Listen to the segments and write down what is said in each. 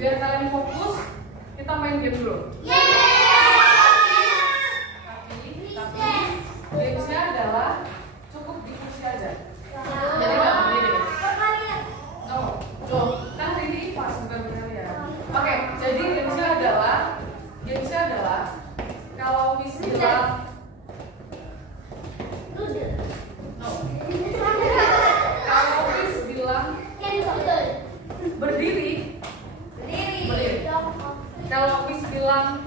Biar kalian fokus, kita main game dulu. Tapi gamesnya adalah cukup di kursi aja. Jadi nggak berdiri. Kan ini pas bukan berdiri ya. Oke, jadi gamesnya adalah kalau Miss bilang berdiri. Kalau Miss bilang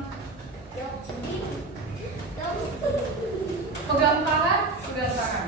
pegang tangan, pegang tangan.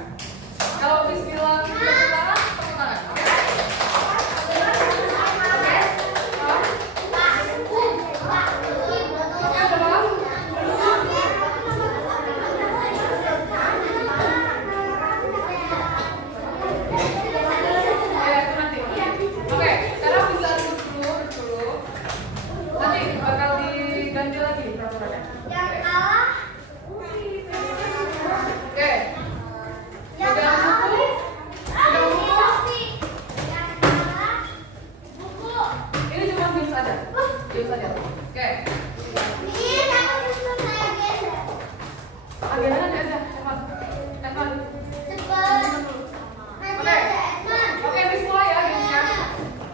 Kalau Miss bilang pegang tangan, pegang tangan.，Miss mulai ya gamesnya.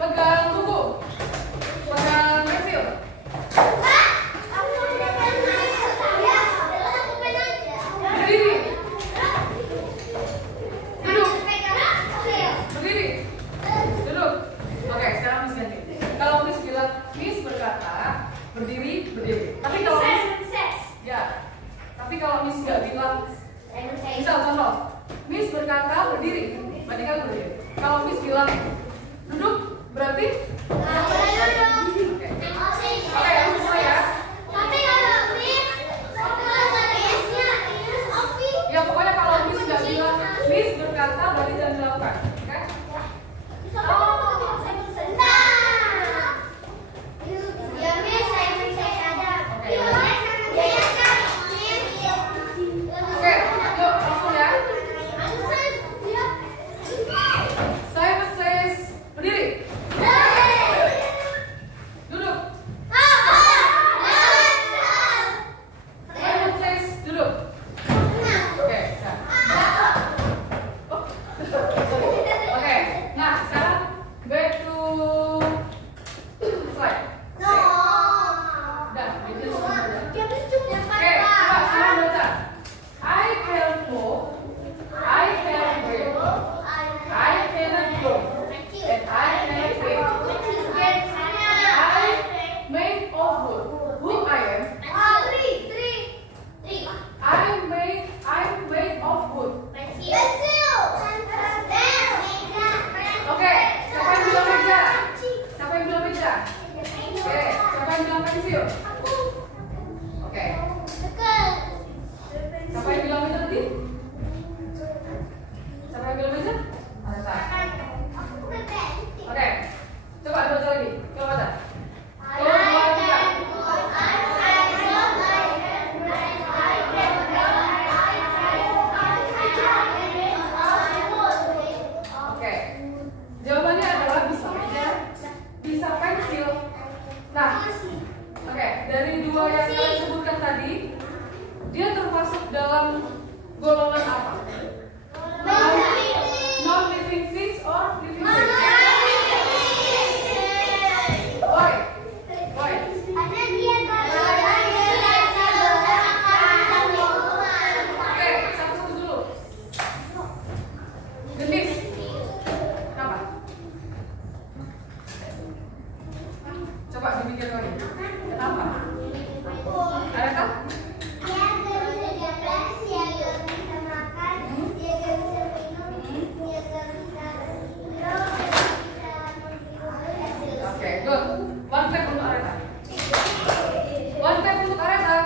Pegang buku, pegang pensil. berdiri, berdiri. Tapi kalau ya, tapi kalau Miss nggak bilang, misal contoh, Miss berkata berdiri, berarti kan berdiri. Kalau Miss bilang duduk, berarti oke, yang semua ya. Ya pokoknya kalau Miss nggak bilang, Miss berkata berarti jangan dilakukan, oke? Oke, yuk langsung ya. Simon says berdiri. Duduk. Simon says duduk. Oke, nah. Oke, nah sekarang back to slide. Udah, itu semua udah. Oke, coba sekarang baca. I can move, I can breathe, I cannot go, and I cannot wait. I made of wood. Who I am? I'm made of wood. Oke, siapa yang bilang meja? Siapa yang bilang meja? Oke, siapa yang bilang pensil? Oke, siapa yang bilang meja tadi? Siapa yang bilang meja? Areta. Oke, coba baca lagi. Coba baca. 1, 2, 3. Oke, jawabannya adalah bisa meja, bisa pensil. Nah, oke, dari dua yang kalian sebutkan tadi, dia termasuk dalam golongan apa? Non-living things or living things? Why? Why? Oke, satu-satu dulu. Gendis. Kenapa? Coba dipikir lagi. Kenapa? Ada kan? Oke, good. One clap untuk Areta. One clap untuk Areta.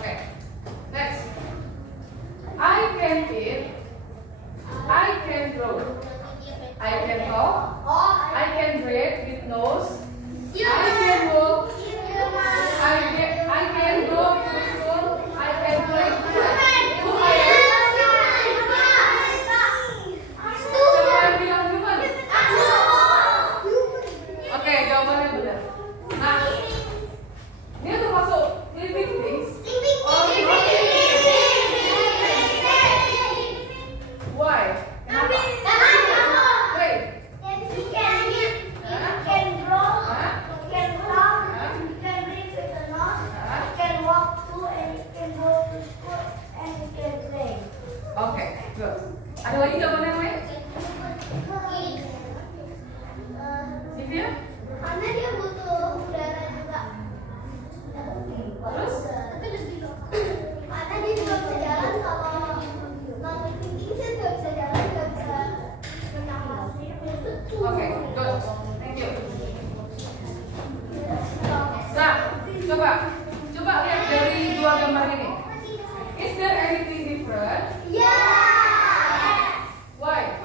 Oke, next. I can eat, I can grow, I can talk, I can breathe with nose, I can walk, I can go to school, I can play. Who I am? Siapa yang bilang human? Oke, jawabannya benar. Nah, dia termasuk living things or not living things? Why? Kenapa? Wait. Oke, good. Ada lagi jawaban yang lain? Sylvia? Karena dia butuh udara juga. Terus? Karena dia juga bisa jalan, kalau non-living things juga bisa jalan, juga bisa bernafas. Oke, good. Thank you. Nah, coba lihat dari dua gambar ini. Is there anything different? Yes. Why?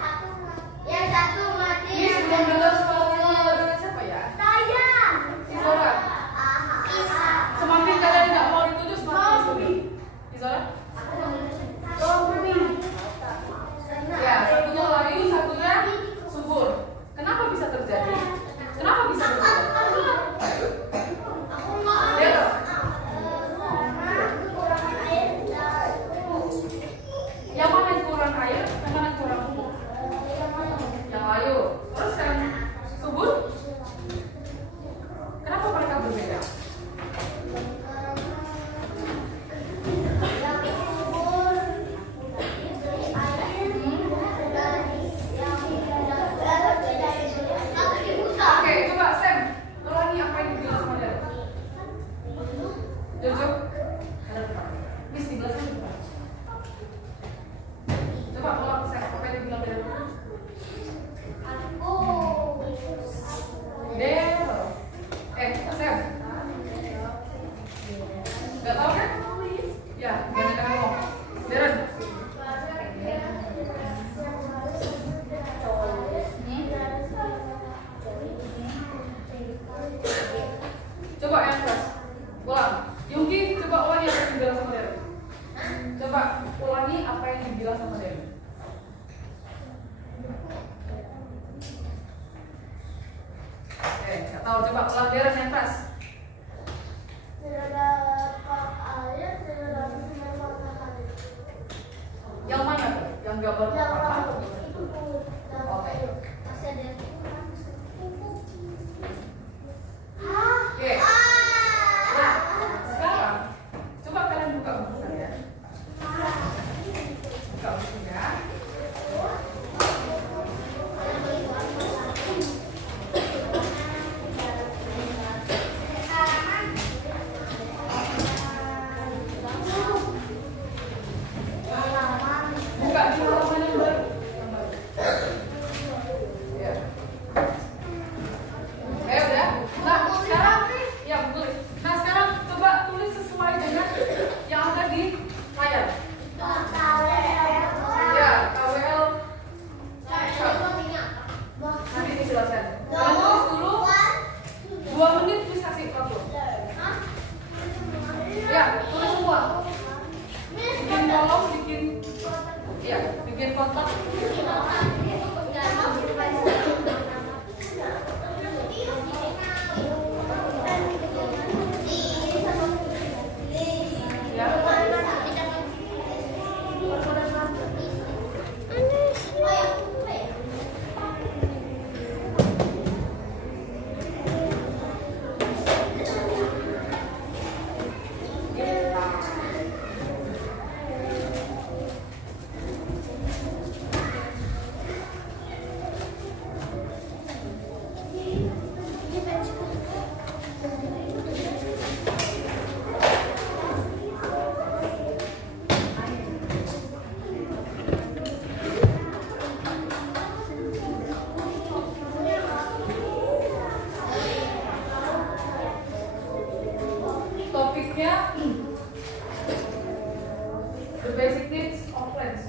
Yang satu mati. Miss belum dengar suara siapa ya? Saya. Isora. Semakin kalian tidak mau dituduh, semakin dituduh. Isora? Ya, satunya layu, satunya subur. Kenapa bisa terjadi? Kenapa bisa terjadi? Aku mau. Lihat, Nggak tahu kan? Ya, jangan ngomong. Beren. Coba yang keras. Ulang. Yungki, coba ulangi apa yang dibilang sama Deren. Coba ulangi apa yang dibilang sama Deren. Oke, nggak tahu. Coba ulang Deren yang keras. Yang mana tuh? Yang gambar apa? Oke. Oke. Nah, sekarang coba kalian buka buku kalian. Buka bukunya. Buka di halaman yang baru. Ya. Udah. Nah, sekarang ya tulis. Nah, sekarang coba tulis sesuai dengan yang ada di layar. Ya, KWL. Nanti dijelaskan. Kalian tulis dulu. 2 menit terus kasih waktu. Ya, tulis semua. Bikin kolom, bikin kotak. Topiknya the basic needs of plants.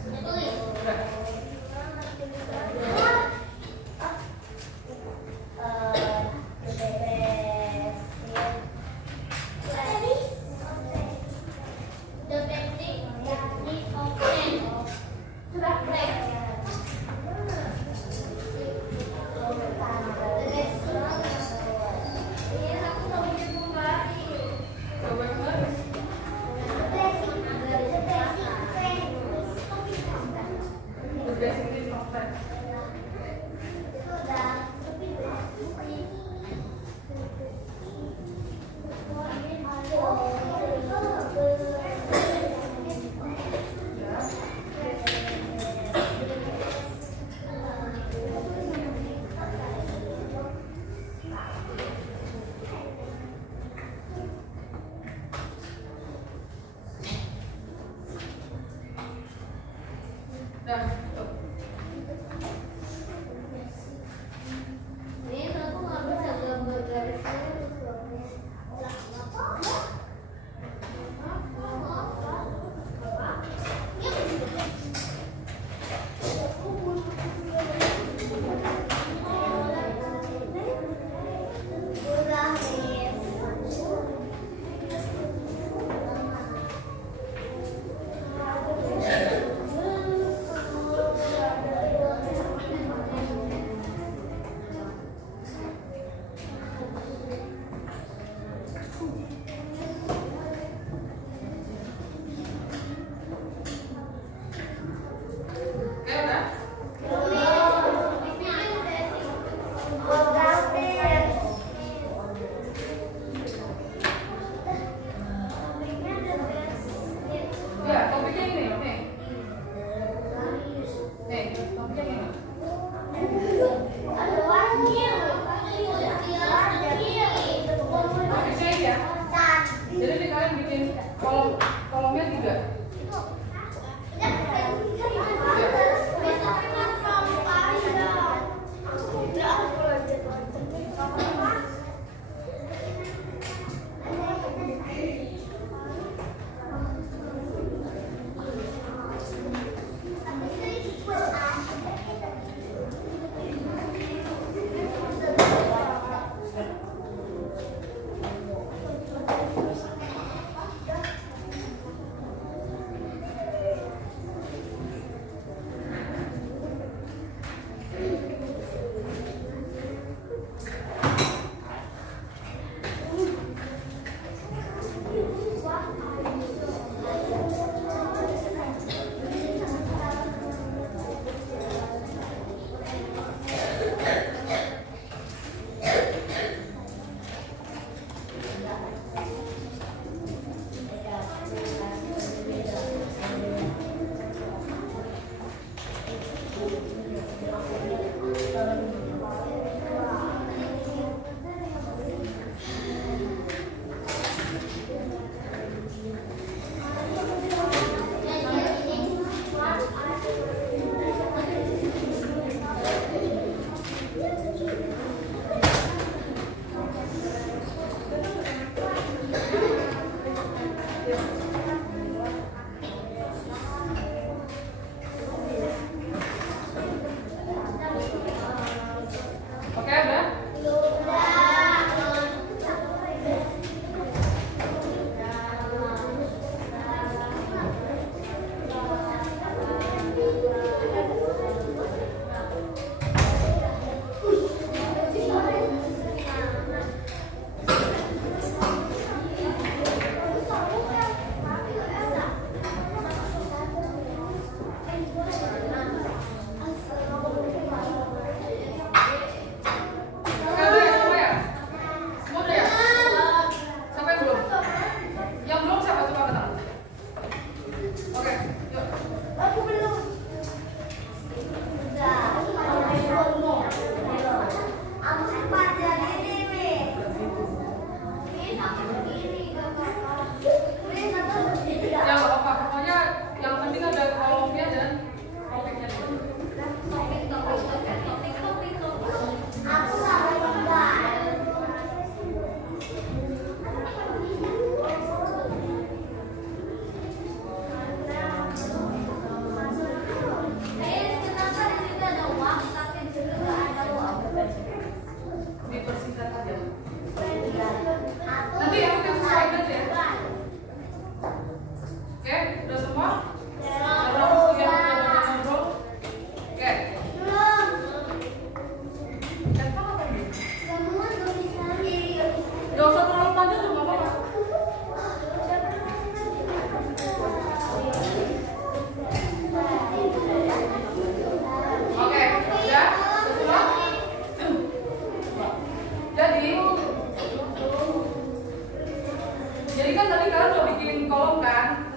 kan tadi kalian udah bikin kolom kan,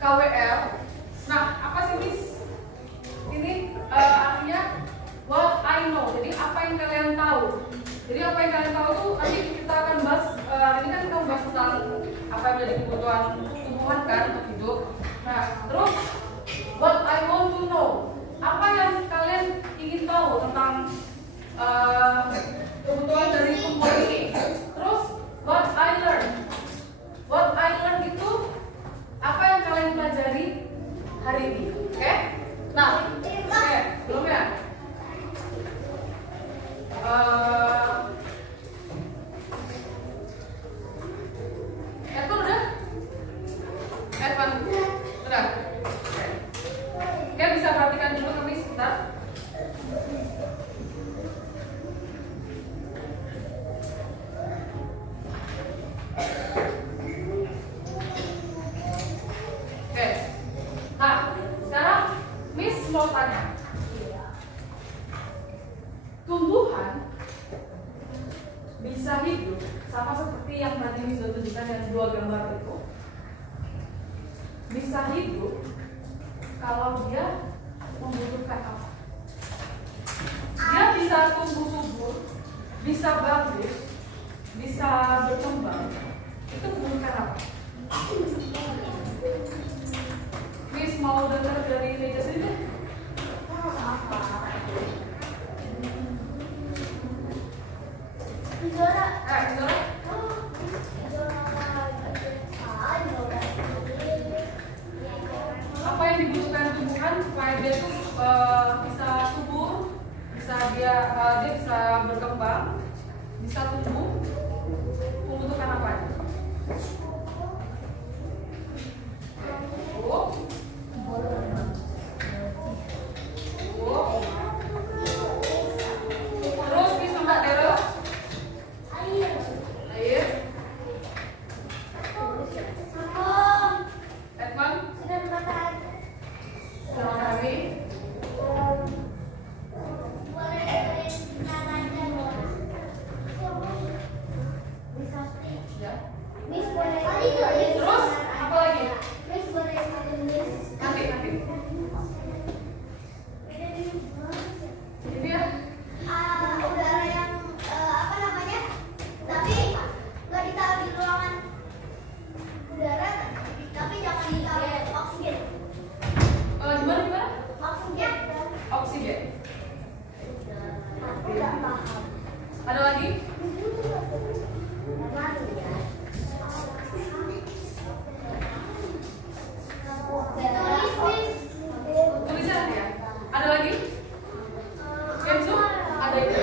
KWL. Nah, apa sih Miss? Ini artinya what I know. Jadi apa yang kalian tahu. Jadi apa yang kalian tahu itu nanti kita akan bahas. Ini kan kita bahas tentang apa yang menjadi kebutuhan tumbuhan kan untuk hidup. Nah, terus what I want to know. Apa yang kalian ingin tahu tentang kebutuhan dari tumbuhan ini. Terus what I learn. What I learn itu apa yang kalian pelajari hari ini. Oke? Nah, oke, belum ya? Edvan udah? Edvan udah? Oke, bisa perhatikan dulu kami sebentar. Oke. Nah, sekarang Miss mau tanya. Tumbuhan bisa hidup sama seperti yang tadi Miss sudah tunjukkan yang dua gambar itu. Bisa hidup kalau dia membutuhkan apa? Dia bisa tumbuh subur, bisa bagus, bisa berkembang. Itu membutuhkan apa? Miss mau dengar dari meja sini deh. Apa? Zora. Zora. Apa yang dibutuhkan tumbuhan supaya dia tuh bisa subur, bisa dia bisa berkembang, bisa tumbuh, membutuhkan apa? Terus bisa minta Daryl? Air. Edman? Selamat hari. Terus apa lagi? Nanti. Ini ya. Udara yang apa namanya? Tapi nggak ditaruh di ruangan udara, tapi jangan ditaruh oksigen. Gimana? Oksigen. Aku nggak paham. Ada lagi? Tulisnya nanti ya. Ada lagi? Kenzo? Ada itu.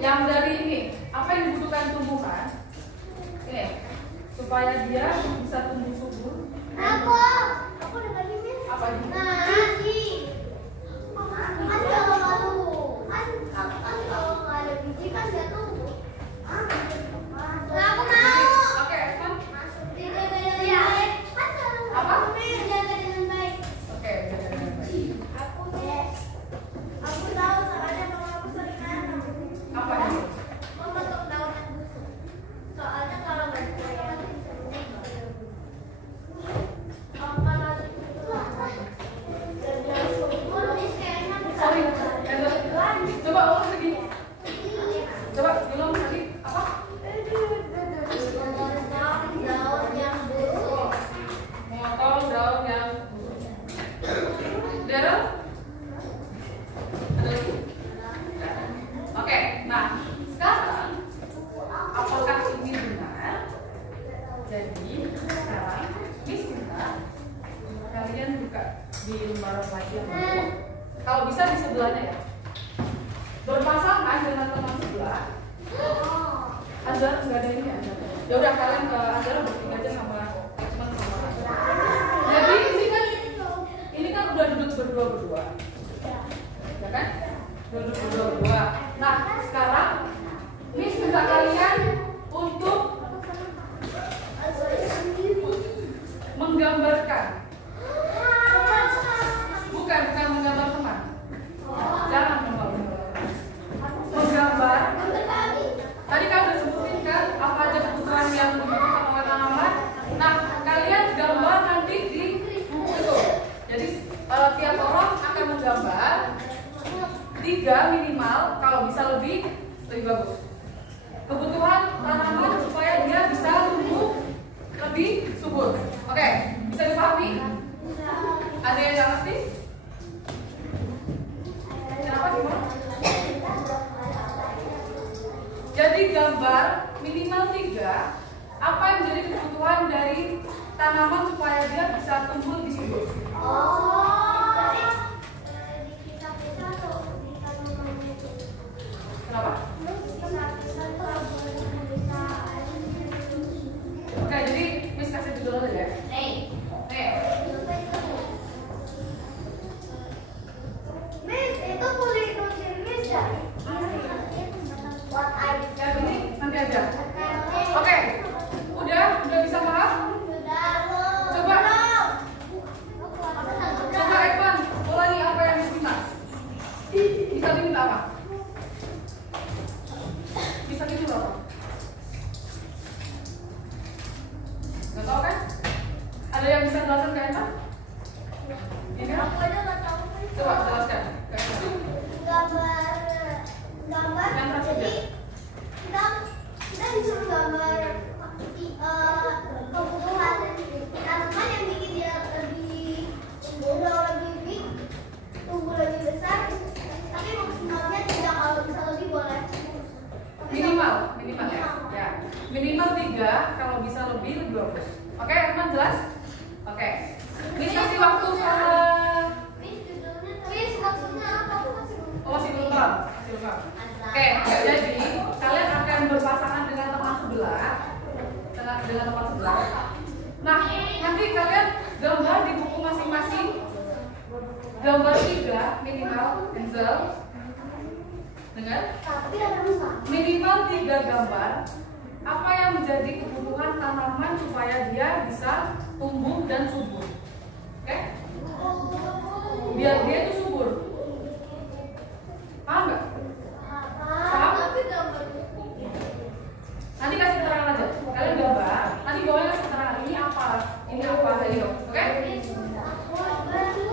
Yang dari ini, apa yang dibutuhkan tumbuhan? Ini, supaya dia bisa tumbuh subur. Aku udah lagi Miss. Apa ini? Biji. Kan kalau nggak tumbuh, kan kalau nggak ada biji kan nggak tumbuh. Nah, aku mau. Oke, kan? Dijaga dengan baik. Kan kalau nggak Apa? tumbuh, dijaga dengan baik. Oke, jaga dengan baik. Aku tahu soalnya kalau aku sering nanam. Apa ini? Membentuk daun yang busuk. Soalnya kalau nggak dijaga, Sorry, Kenzo. Coba ulang lagi. Coba bilang tadi apa? daun yang busuk. Memotong daun yang busuk. Daryl? Ada lagi? Oke, nah sekarang apakah ini benar? Jadi sekarang Miss minta kalian buka di lembaran pelajaran dulu. Kalau bisa di sebelahnya ya. Berpasangan dengan teman sebelah. Azhar nggak ada ini Azhar. Ya udah kalian ke Azhar bertiga aja sama teman sama Azhar. Jadi ini kan udah duduk berdua. Ya kan? Duduk berdua. Nah, sekarang Miss minta kalian untuk menggambarkan. Bukan menggambar teman. Jangan menggambar. Menggambar lebih subur. Oke, bisa dipahami? Ada yang nggak ngerti? Kenapa gimana? Jadi gambar minimal 3. Apa yang menjadi kebutuhan dari tanaman supaya dia bisa tumbuh lebih subur? Kenapa? Oke, jadi Miss kasih dulu ya. Nih. Miss, itu boleh nusir Miss ya? Yang ini nanti aja. Oke. Udah bisa paham? Coba Evan, ulangi apa yang Miss minta. Bisa diminta apa? Bisa gitu apa? Gak tau kan? Ada yang bisa jelaskan ke Evan? Ini kan? Aku aja nggak tahu. Coba jelaskan. Gambar. Jadi kita disuruh gambar kebutuhan tanaman yang bikin dia lebih tumbuh lebih besar. Tapi maksimalnya tidak, kalau bisa lebih boleh. Minimal ya. Minimal 3, kalau bisa lebih bagus. Oke, teman jelas? Oke. Miss kasih waktu sama Miss, maksudnya apa? masih belum paham. Oke, jadi kalian akan berpasangan dengan teman sebelah. Nah, nanti kalian gambar di buku masing-masing. Gambar 3 minimal, Denzel. Dengar? Tapi ada rusak. Minimal 3 gambar. Apa yang menjadi kebutuhan tanaman supaya dia bisa tumbuh dan subur? Oke? Biar dia itu subur. Paham nggak? Paham? Tapi gambar. Nanti kasih keterangan aja. Kalian gambar. Nanti bawahnya kasih keterangan ini apa gitu. Oke?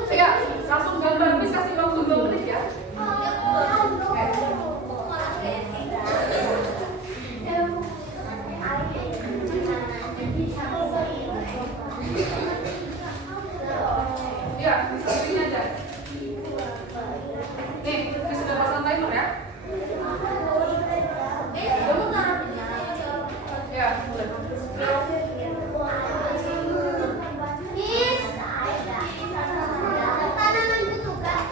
Ya, langsung gambar. Miss kasih waktu 2 menit ya. Ya, bisa begini aja. Nih, Miss sudah pasang timer ya. Ya, boleh. Tanaman butuh kak.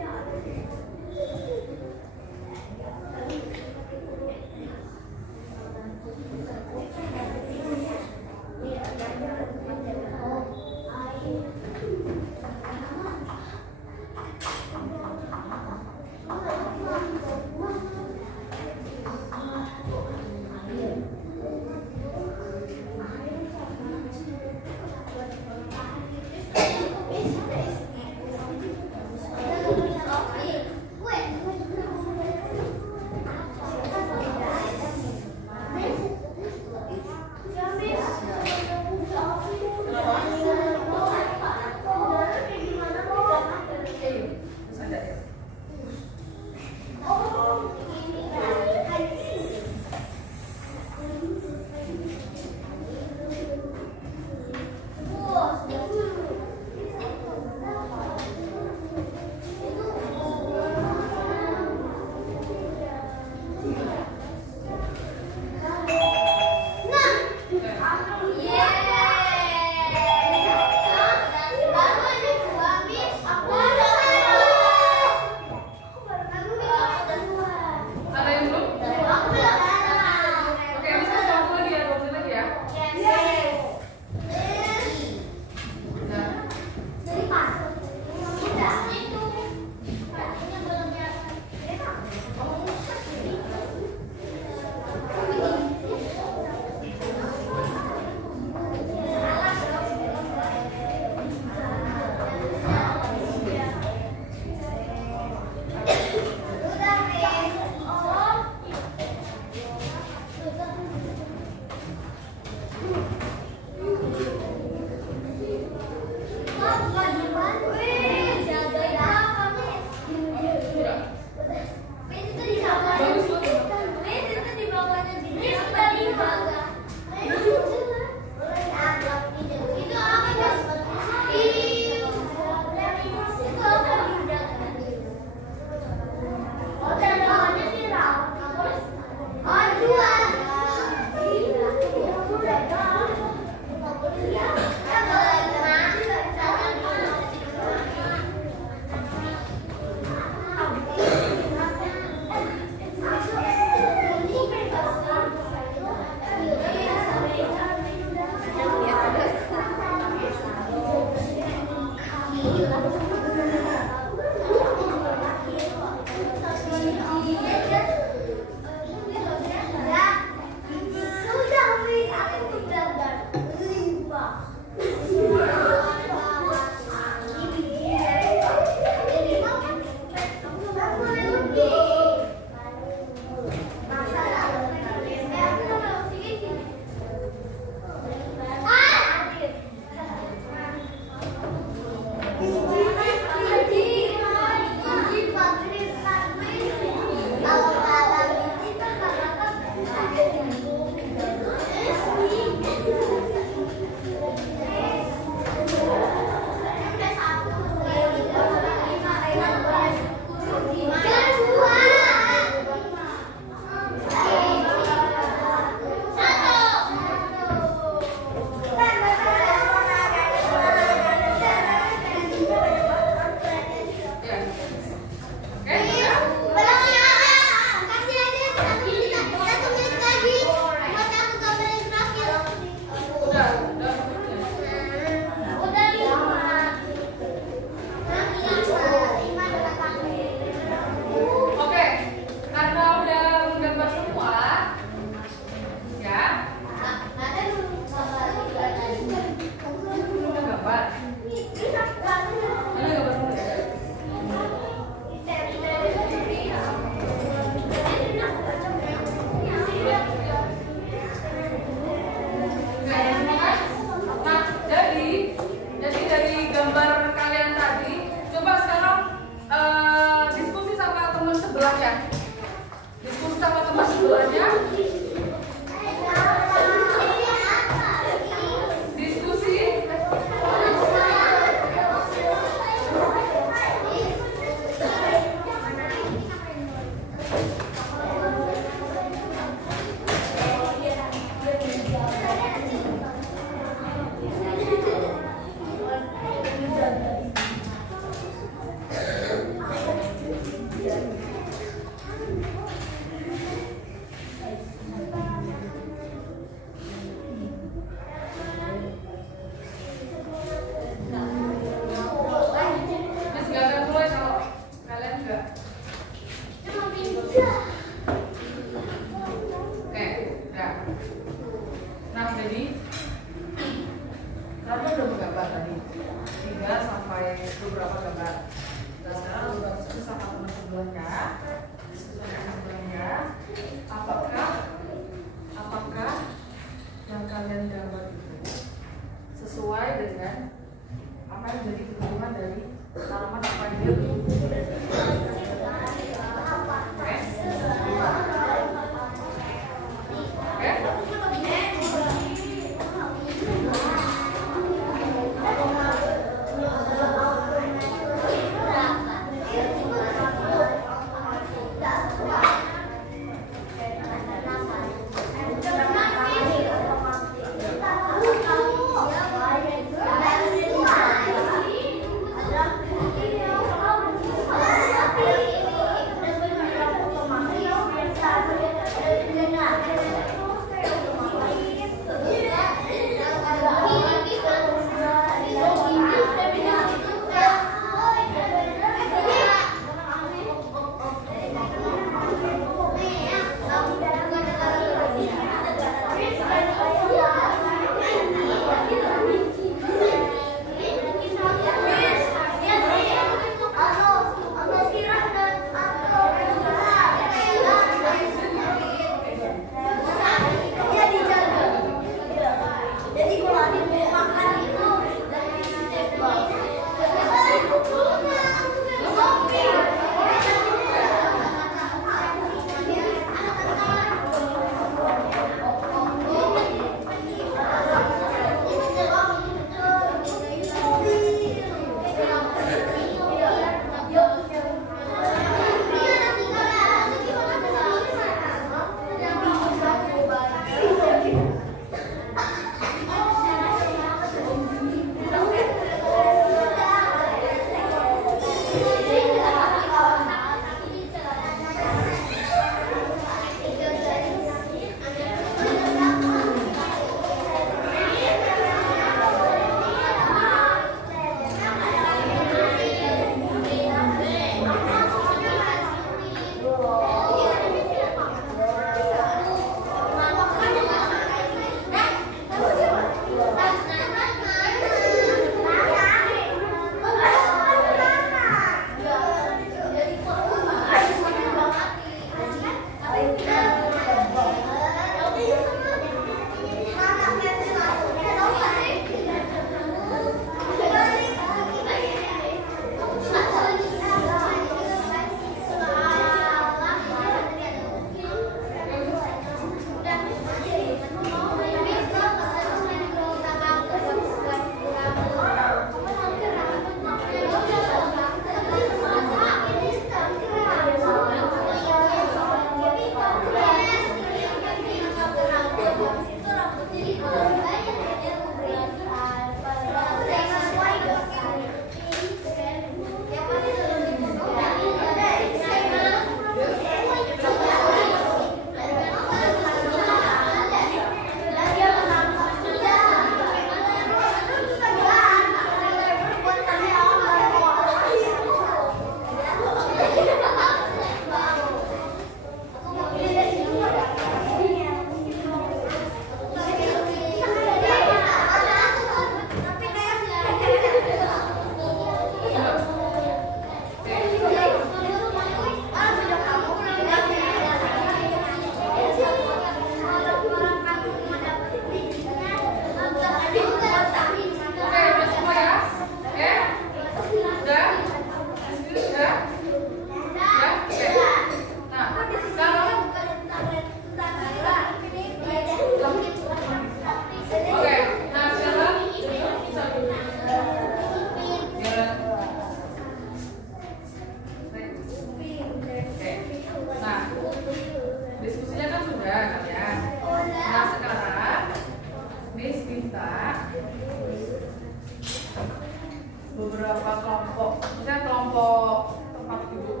beberapa kelompok, misalnya kelompok tempat duduk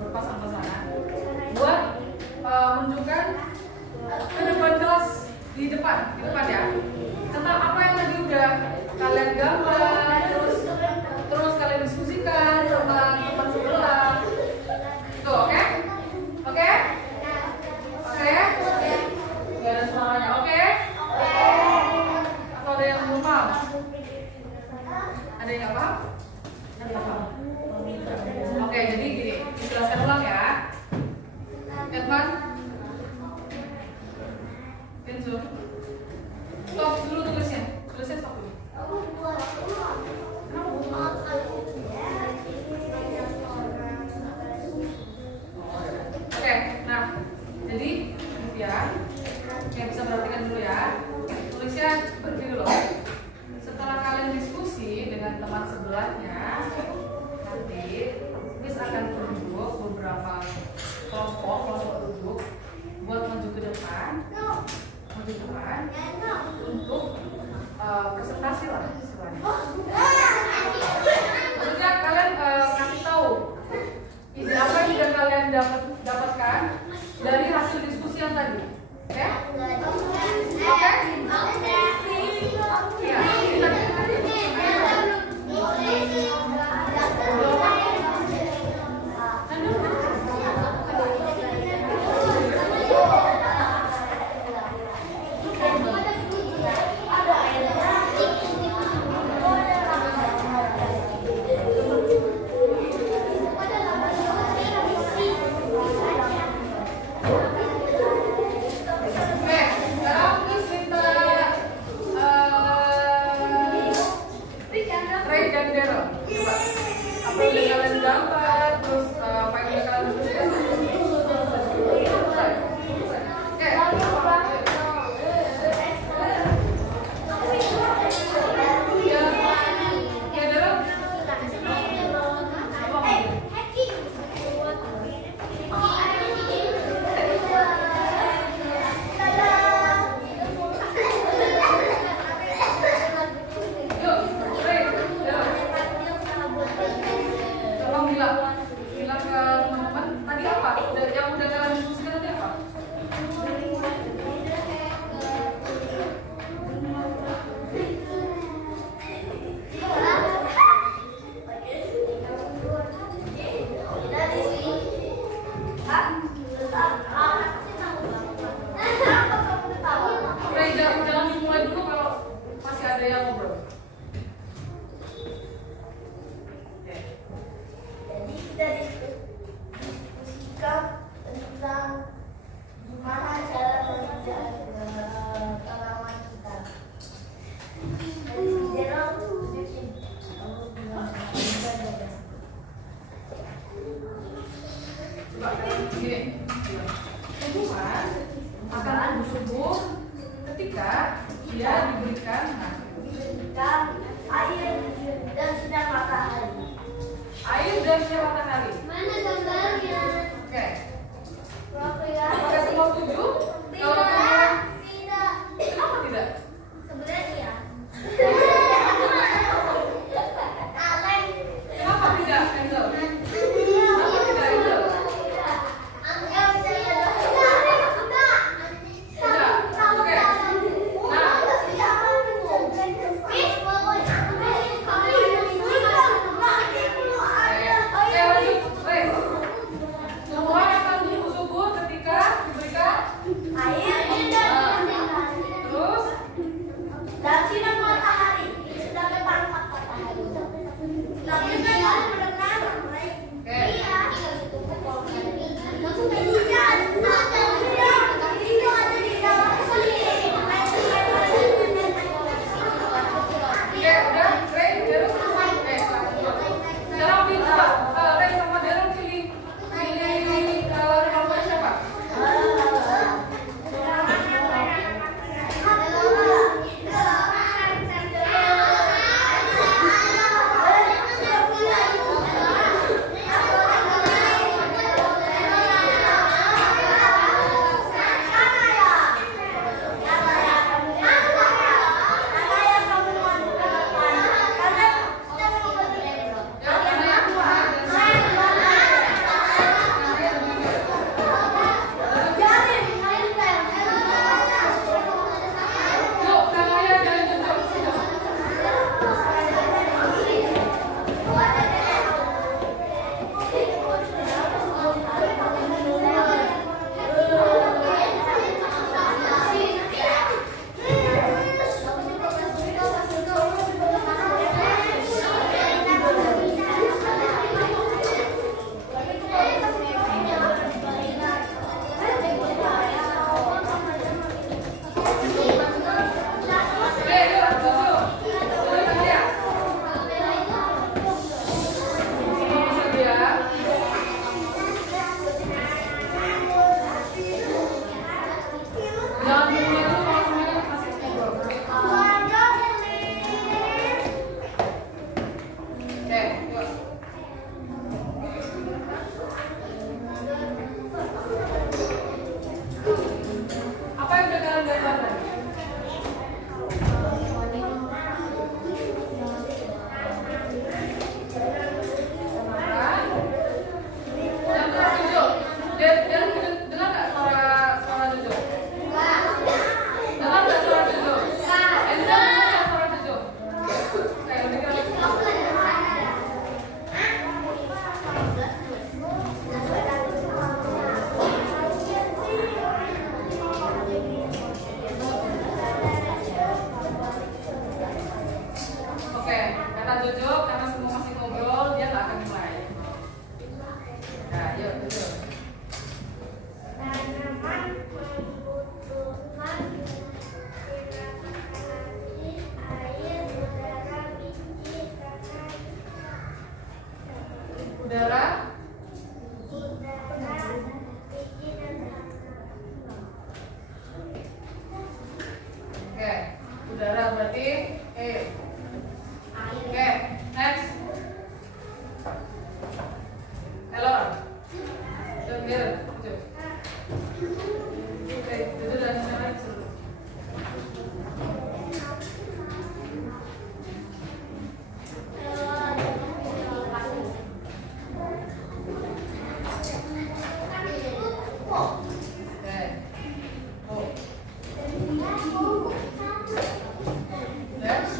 berpasang-pasangan buat menunjukkan ke depan kelas, di depan ya, tentang apa yang tadi udah kalian gambar, terus kalian diskusikan tentang teman sebelah, tuh, oke? Gak ada suaranya, oke? Atau ada yang belum paham? Ada yang nggak paham? Oke, jadi gini, dijelaskan ulang ya. Edman, Kenzo, stop dulu tulisnya stop dulu. Kenapa? Coba gini. Tumbuhan akan tumbuh subur ketika dia diberikan air dan sinar matahari. Air dan sinar matahari. Mana gambarnya? Oke. Ya. Apakah semua setuju? Tidak. Kenapa tidak? Sebenarnya. Kenapa tidak, Angel? Kenapa tidak, Angel? Oke. Nah, lanjut. Baik. Tumbuhan akan tumbuh subur ketika diberikan Air terus dan sinar matahari. Sedangkan manfaat matahari. Tapi kan benar. oke. Oke, udah. Ray, Daryl. Oke. Sekarang pilih coba. Ray sama Daryl pilih nomor siapa? Yuk, tangannya jangan jempol. Oke, yuk, tujuh. Tujuh tangannya. Bisa ya. Jangan dulu kalau semuanya masih ngobrol. Oke, yuk. Apa yang udah kalian gambarkan? Gambaran. Yang keras Jojo. Dengar nggak suara Jojo? Dengar nggak suara Jojo? Enzo, dengar nggak suara Jojo? Oke, lebih keras. Oke, kata Jojo karena semua masih ngobrol dia nggak akan mulai. Nah, yuk Jojo. Tanaman membutuhkan air, udara, biji, Udara, biji dan oke. Udara berarti Oke, next. Hello. Jojo. Oke, Jojo dan siapa disuruh? Oke. Oh. Next.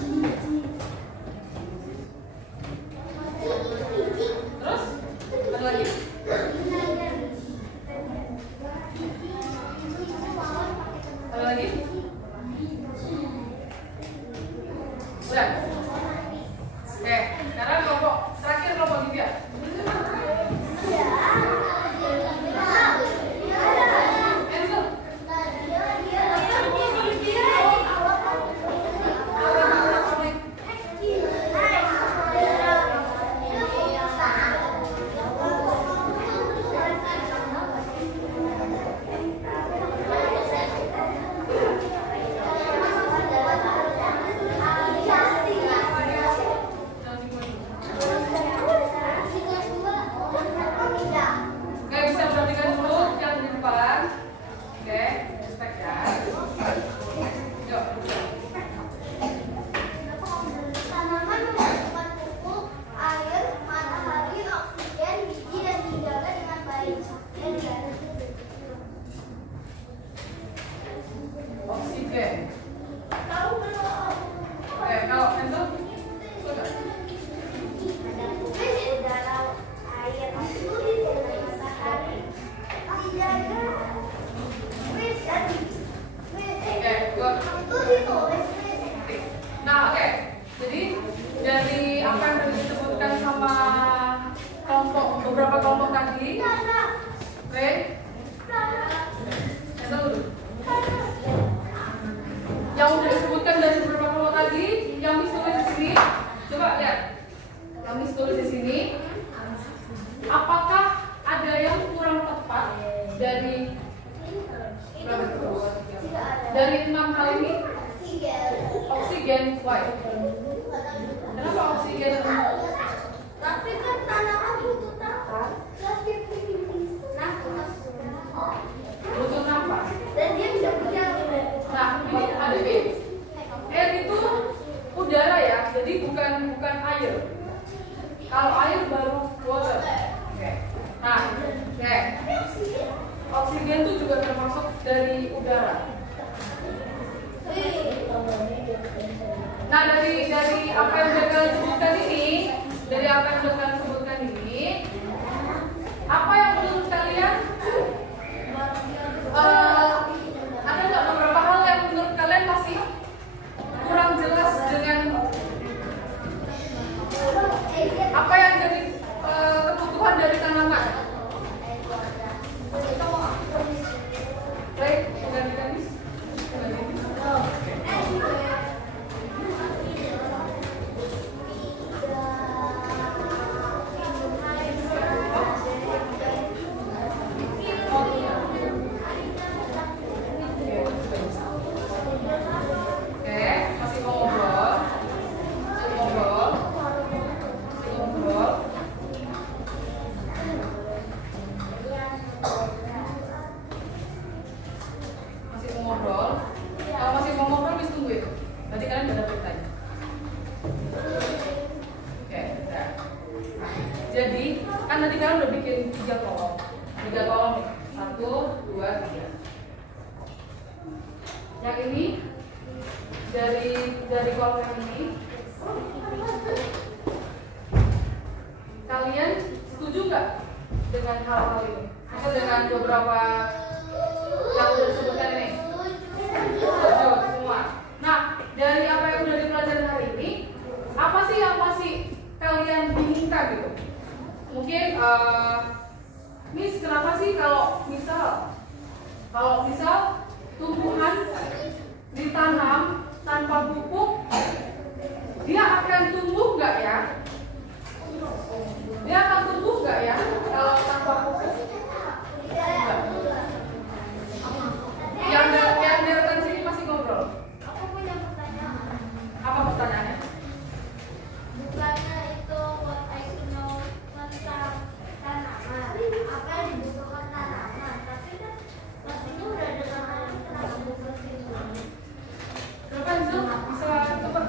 beberapa kelompok tadi. Ray, yang udah disebutkan dari beberapa kelompok tadi, yang Miss tulis di sini. Coba lihat, yang Miss tulis di sini. Apakah ada yang kurang tepat dari dari 6 hal ini? Oksigen, why? Kenapa oksigen? Tapi kan tanaman butuh Butuh nafas. dan dia bisa berjalan. Nah, ini ada B. Air itu udara ya, jadi bukan air. Kalau air baru water. Oke. Nah, oke. Oksigen itu juga termasuk dari udara. Nah, dari apa yang udah kalian sebutkan ini, apa yang menurut kalian ada nggak beberapa hal yang menurut kalian masih kurang jelas dengan apa yang jadi kebutuhan dari tanaman? Baik, ganti. Jadi, kan tadi kalian udah bikin 3 kolom. 3 kolom nih. 1, 2, 3. Yang ini dari kolom yang ini, kalian setuju nggak dengan hal-hal ini? Atau dengan beberapa yang udah disebutkan ini? Setuju semua. Nah, dari apa yang udah dipelajari hari ini, apa sih yang masih kalian bingungkan gitu? Mungkin Miss, kenapa sih kalau misal tumbuhan ditanam tanpa pupuk, dia akan tumbuh nggak ya? Dia akan tumbuh nggak ya kalau tanpa pupuk? Yang dari sini masih ngobrol. Aku punya pertanyaan. Apa pertanyaannya? Bukannya itu what I know tentang tanaman. Apa yang dibutuhkan tanaman? Tapi kan pastinya udah ada tanaman kenapa butuh itu? Berapa Angel? Bisa coba?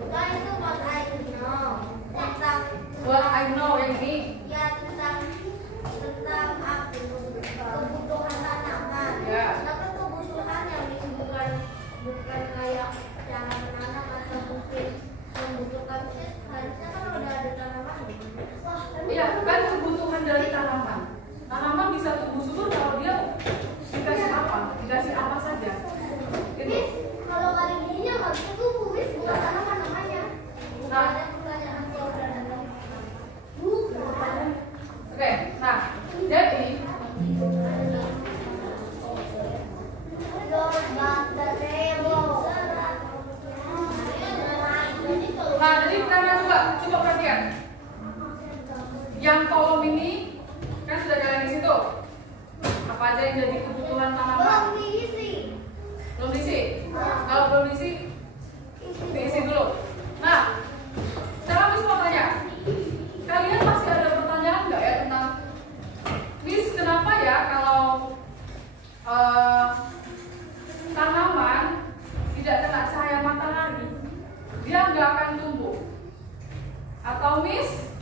Bukan itu what I know tentang What I know yang ini. ya tentang aku kebutuhan tanaman. Ya. Tapi kebutuhan yang bukan kayak cara menanam atau mungkin membutuhkan harusnya kan udah ada tanaman. Wah, Iya, kan kebutuhan dari tanaman. Tanaman bisa tumbuh subur kalau dia dikasih apa saja. Gitu. kalau kali ini nggak bisa tumbuh, bukan tanaman namanya. Nah. Ada pertanyaan kalau udah ada bukan. Oke, nah jadi karena coba perhatian. Yang kolom ini kan sudah kalian di situ. Apa aja yang jadi kebutuhan tanaman? Belum diisi. Belum diisi. Kalau belum diisi, diisi dulu. Nah, sekarang Miss mau tanya, kalian masih ada pertanyaan nggak ya tentang Miss, kenapa ya kalau tanaman tidak kena cahaya matahari dia nggak akan tumbuh? Atau Miss,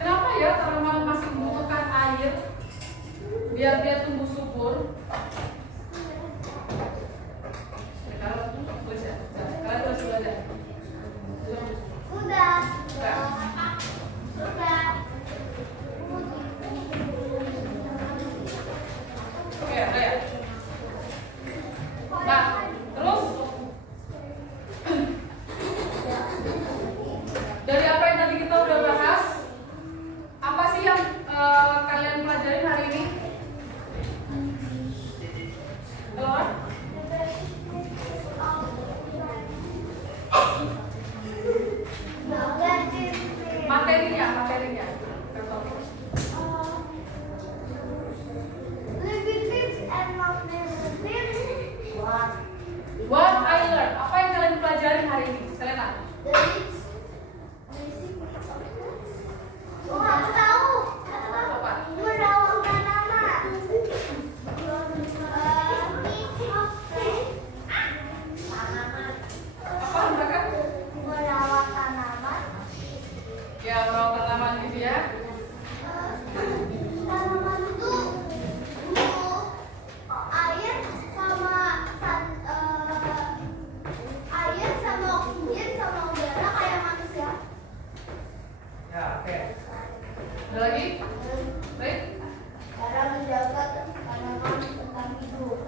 kenapa ya tanaman masih membutuhkan air biar dia tumbuh subur? Kalian harus belajar. Udah. Oke, ya. Nah, terus dari apa yang tadi kita udah bahas, Ada lagi? Baik. Cara menjaga tanaman tetap hidup.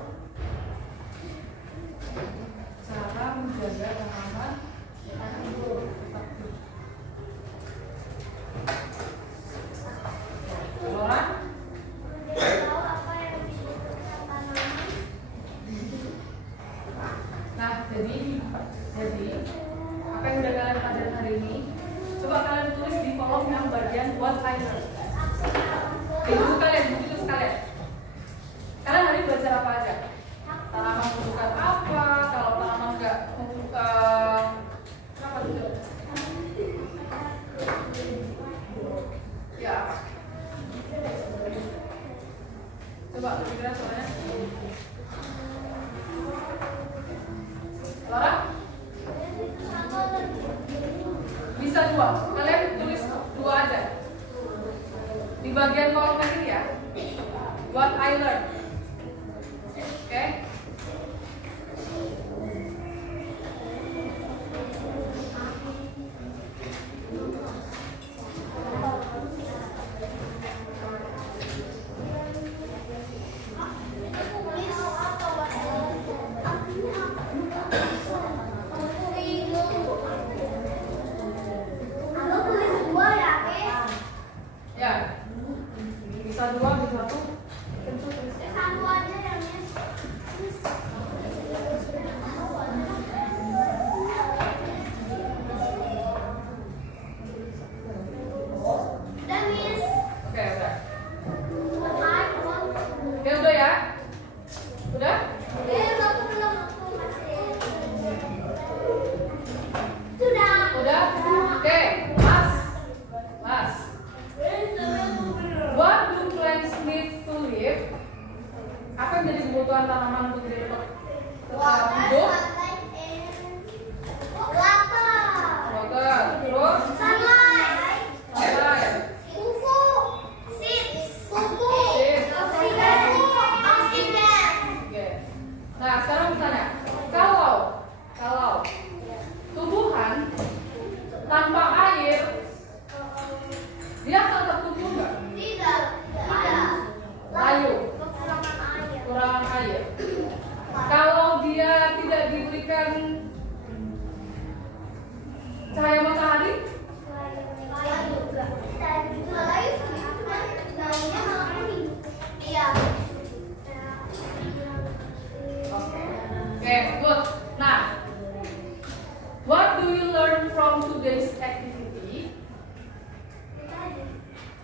Cara menjaga tanaman Tetap hidup. Laura? Tahu apa yang dibutuhkan tanaman? Nah, jadi apa yang udah kalian pelajari hari ini? Coba kalian tulis di kolom yang bagian what I learned. Di buku kalian, buku itu sekalian. Kalian hari ini belajar apa aja? Tanaman membutuhkan apa? Kalau tanaman nggak membutuhkan apa itu? Ya apa? Coba kira-kira soalnya. Laura? Bisa dua. Kalian tulis dua aja. Di bagian kolom ini ya. What I learned. Oke? Ya. Bisa dua, bisa satu. Satu aja ya, Miss. Udah, Miss. Oke, udah. Apa? Oke, udah ya? Udah? Aku belum masih. Sudah. Udah? Oke, Mas. Mas. What do plants need to live? Apa yang menjadi kebutuhan tanaman untuk tetap hidup? Water. Terus? Sunlight. Oke. Nah, sekarang misalnya, kalau tumbuhan tanpa air, dia akan tetap tumbuh nggak? Layu, kekurangan air. Kalau dia tidak diberikan cahaya matahari, oke, good. Nah, what do you learn from today's activity?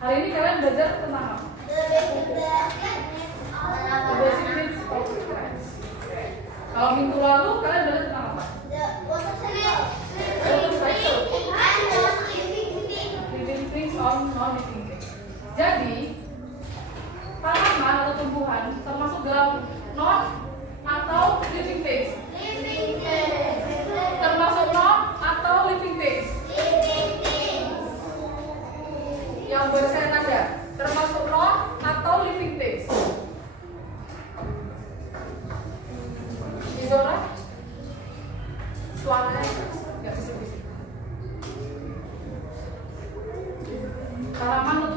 Hari ini kalian belajar tentang apa? The basic needs of plants. Oke. Kalau minggu lalu kalian belajar tentang apa? Living things on non-living things. Jadi tanaman atau tumbuhan termasuk dalam non atau living things. Termasuk non atau living things. Yang bersen aja. Termasuk non atau living things. Izora? Suaranya nggak bisa. Tanaman